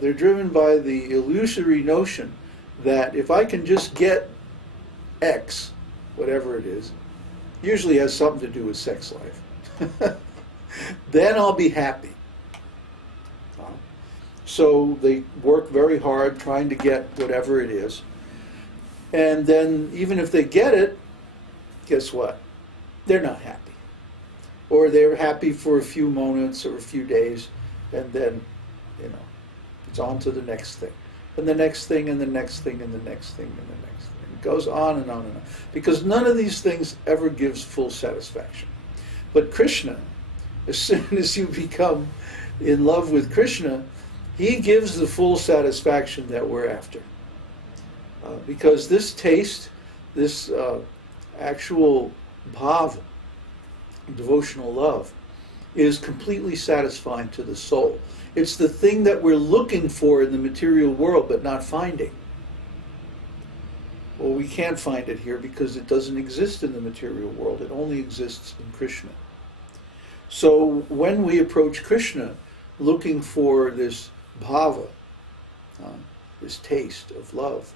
They're driven by the illusory notion that if I can just get X, whatever it is, usually has something to do with sex life, then I'll be happy. So they work very hard trying to get whatever it is. And then even if they get it, guess what? They're not happy. Or they're happy for a few moments or a few days, and then, you know, it's on to the next thing. And the next thing, and the next thing, and the next thing, and the next thing. It goes on and on and on. Because none of these things ever gives full satisfaction. But Krishna, as soon as you become in love with Krishna, he gives the full satisfaction that we're after. Because this taste, this actual bhava, devotional love, is completely satisfying to the soul. It's the thing that we're looking for in the material world but not finding. Well, we can't find it here because it doesn't exist in the material world. It only exists in Krishna. So when we approach Krishna looking for this bhava, this taste of love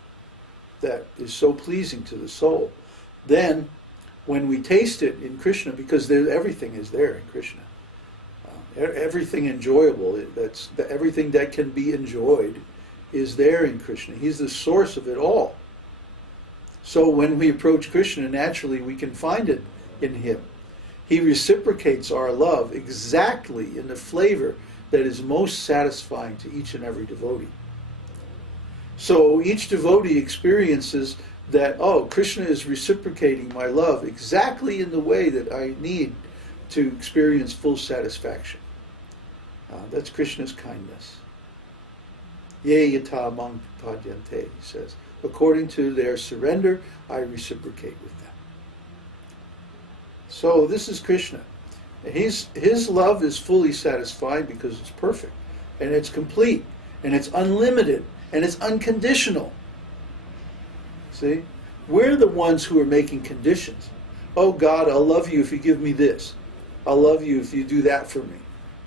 that is so pleasing to the soul, then when we taste it in Krishna, because everything is there in Krishna, everything enjoyable, everything that can be enjoyed is there in Krishna. He's the source of it all. So when we approach Krishna, naturally we can find it in him. He reciprocates our love exactly in the flavor that is most satisfying to each and every devotee. So each devotee experiences that, oh, Krishna is reciprocating my love exactly in the way that I need to experience full satisfaction. That's Krishna's kindness. Ye yata mang padyante, he says. According to their surrender, I reciprocate with them. So this is Krishna. His love is fully satisfying because it's perfect, and it's complete, and it's unlimited, and it's unconditional. See? We're the ones who are making conditions. Oh God, I'll love you if you give me this. I'll love you if you do that for me.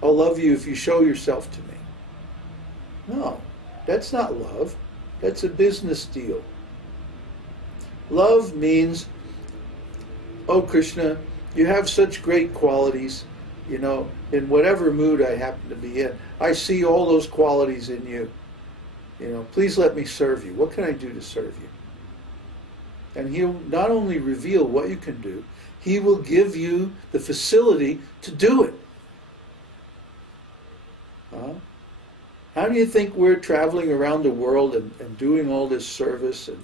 I'll love you if you show yourself to me. No, that's not love. That's a business deal. Love means, oh Krishna, you have such great qualities, you know, in whatever mood I happen to be in. I see all those qualities in you. You know, please let me serve you. What can I do to serve you? And he'll not only reveal what you can do, he will give you the facility to do it. How do you think we're traveling around the world and doing all this service and,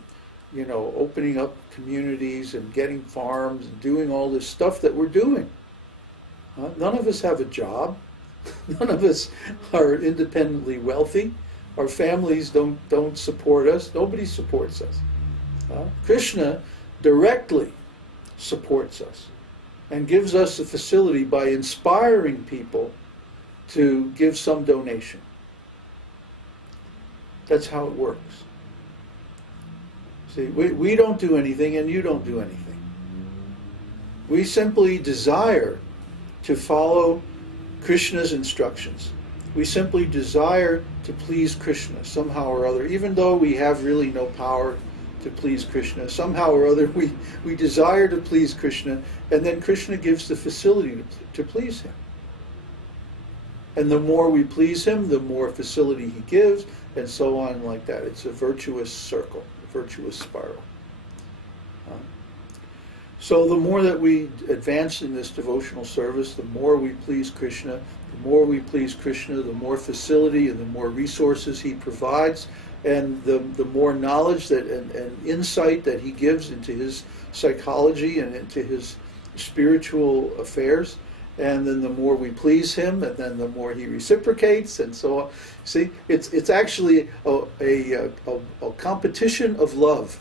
you know, opening up communities and getting farms and doing all this stuff that we're doing? None of us have a job. None of us are independently wealthy. Our families don't support us. Nobody supports us. Krishna directly supports us and gives us the facility by inspiring people to give some donation. That's how it works. See, we don't do anything and you don't do anything. We simply desire to follow Krishna's instructions. We simply desire to please Krishna somehow or other, even though we have really no power to please Krishna. Somehow or other we desire to please Krishna, and then Krishna gives the facility to please him. And the more we please him, the more facility he gives, and so on like that. It's a virtuous circle, a virtuous spiral. So the more that we advance in this devotional service, the more we please Krishna. The more we please Krishna, the more facility and the more resources he provides, and the more knowledge that and insight that he gives into his psychology and into his spiritual affairs. And then the more we please him, and then the more he reciprocates, and so on. See, it's actually a competition of love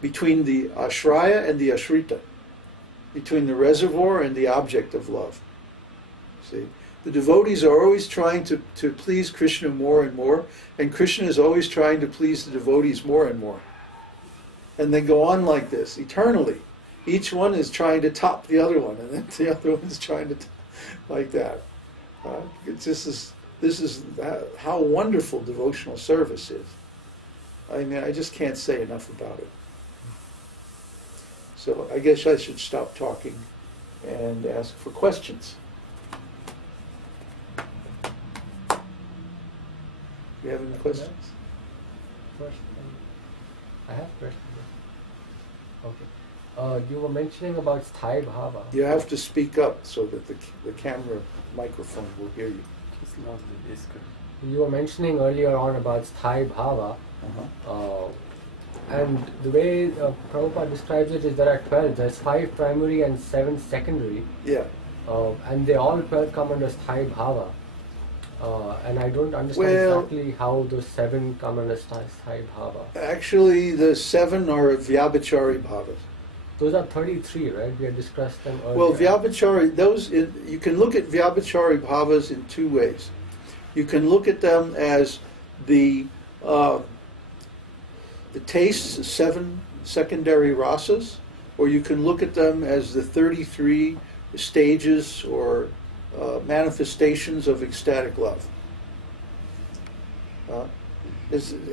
between the ashraya and the ashrita, between the reservoir and the object of love. See, the devotees are always trying to please Krishna more and more, and Krishna is always trying to please the devotees more and more. And they go on like this eternally. Each one is trying to top the other one, and then the other one is trying to like that. It's just This is how wonderful devotional service is. I mean, I just can't say enough about it. So I guess I should stop talking and ask for questions. Do you have any questions? I have questions. Okay. You were mentioning about sthāyi-bhāva. You have to speak up so that the camera microphone will hear you. You were mentioning earlier on about sthāyi-bhāva. And the way Prabhupada describes it is there are 12. There's 5 primary and 7 secondary. Yeah. And they all 12 come under sthāyi-bhāva. And I don't understand exactly how those 7 come under sthāyi-bhāva. Actually, the 7 are vyabhicārī-bhāvas. Those are 33, right? We had discussed them earlier. Well, vyabhicārī, you can look at vyabhicārī-bhāvas in 2 ways. You can look at them as the tastes, 7 secondary rasas, or you can look at them as the 33 stages or manifestations of ecstatic love. I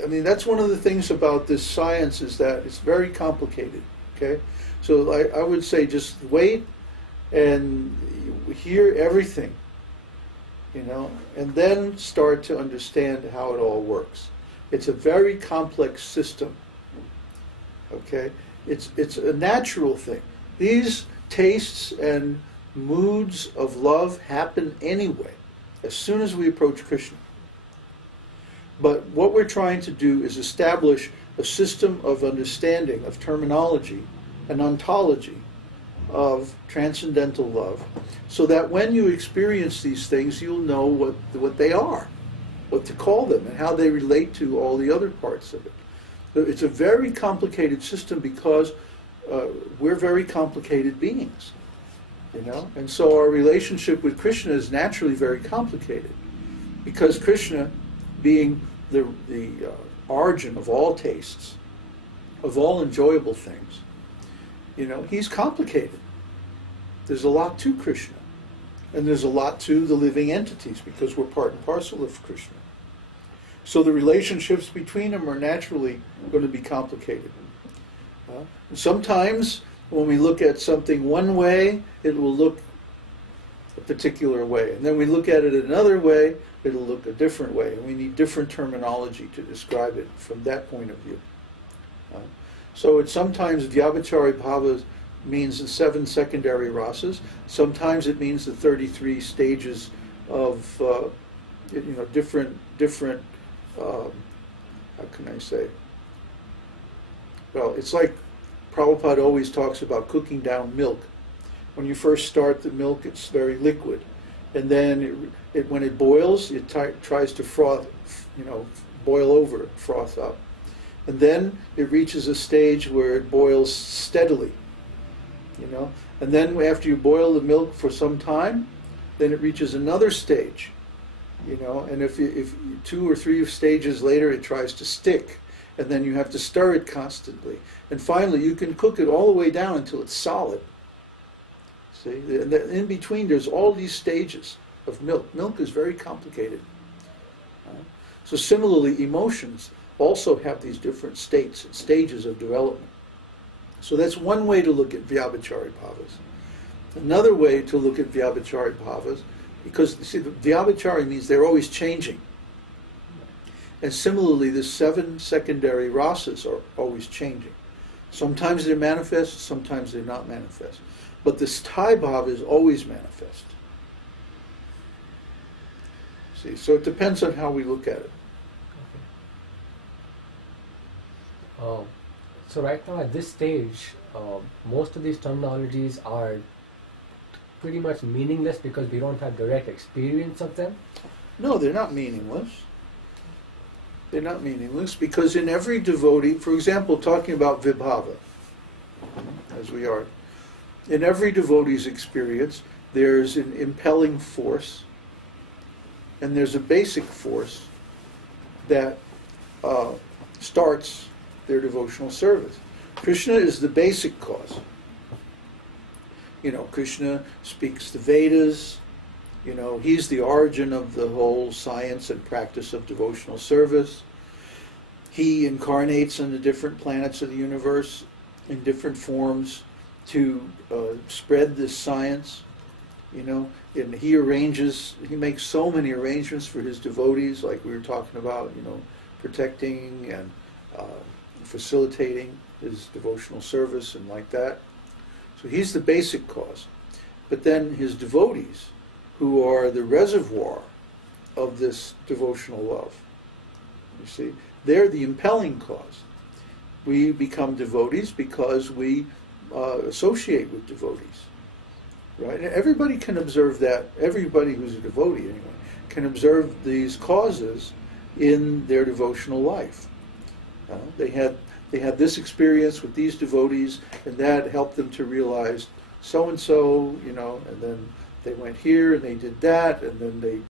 mean, that's one of the things about this science, is that it's very complicated. Okay, so I would say just wait and hear everything, you know, and then start to understand how it all works. It's a very complex system. Okay, it's a natural thing. These tastes and moods of love happen anyway, as soon as we approach Krishna. But what we're trying to do is establish a system of understanding, of terminology, an ontology of transcendental love, so that when you experience these things, you'll know what they are, what to call them, and how they relate to all the other parts of it. It's a very complicated system because we're very complicated beings, you know, and so our relationship with Krishna is naturally very complicated, because Krishna, being the origin of all tastes, of all enjoyable things, you know, he's complicated. There's a lot to Krishna, and there's a lot to the living entities, because we're part and parcel of Krishna. So the relationships between them are naturally going to be complicated. Sometimes when we look at something one way, it will look a particular way. And then we look at it another way, it'll look a different way. And we need different terminology to describe it from that point of view. So it's sometimes vyabhicārī-bhāva means the 7 secondary rasas. Sometimes it means the 33 stages of you know, different how can I say? Well, it's like Prabhupada always talks about cooking down milk. When you first start the milk, it's very liquid, and then when it boils, it tries to froth, you know, boil over, froth up, and then it reaches a stage where it boils steadily, you know, and then after you boil the milk for some time, then it reaches another stage, you know, and if 2 or 3 stages later it tries to stick, and then you have to stir it constantly, and finally you can cook it all the way down until it's solid. See, and in between there's all these stages of milk. Milk is very complicated. So similarly, emotions also have these different states and stages of development. So that's one way to look at vyabhicārī-bhāvas. Another way to look at vyabhicārī-bhāvas, because you see, the vyabhicārī means they're always changing. And similarly, the 7 secondary rasas are always changing. Sometimes they're manifest, sometimes they're not manifest. But the sthāyi-bhāva is always manifest. See, so it depends on how we look at it. Okay. So right now at this stage, most of these terminologies are pretty much meaningless because we don't have direct experience of them? No, they're not meaningless. They're not meaningless because in every devotee, for example, talking about vibhāva, as we are, in every devotee's experience, there's an impelling force, and there's a basic force that starts their devotional service. Krishna is the basic cause. You know, Krishna speaks the Vedas, You know, he's the origin of the whole science and practice of devotional service. He incarnates on the different planets of the universe in different forms to spread this science, you know, and he makes so many arrangements for his devotees, like we were talking about, you know, protecting and facilitating his devotional service and like that. So he's the basic cause. But then his devotees, who are the reservoir of this devotional love, you see, they're the impelling cause. We become devotees because we associate with devotees, right? And everybody can observe that. Everybody who's a devotee, anyway, can observe these causes in their devotional life. They had this experience with these devotees, and that helped them to realize so and so, you know, and then they went here and they did that, and then they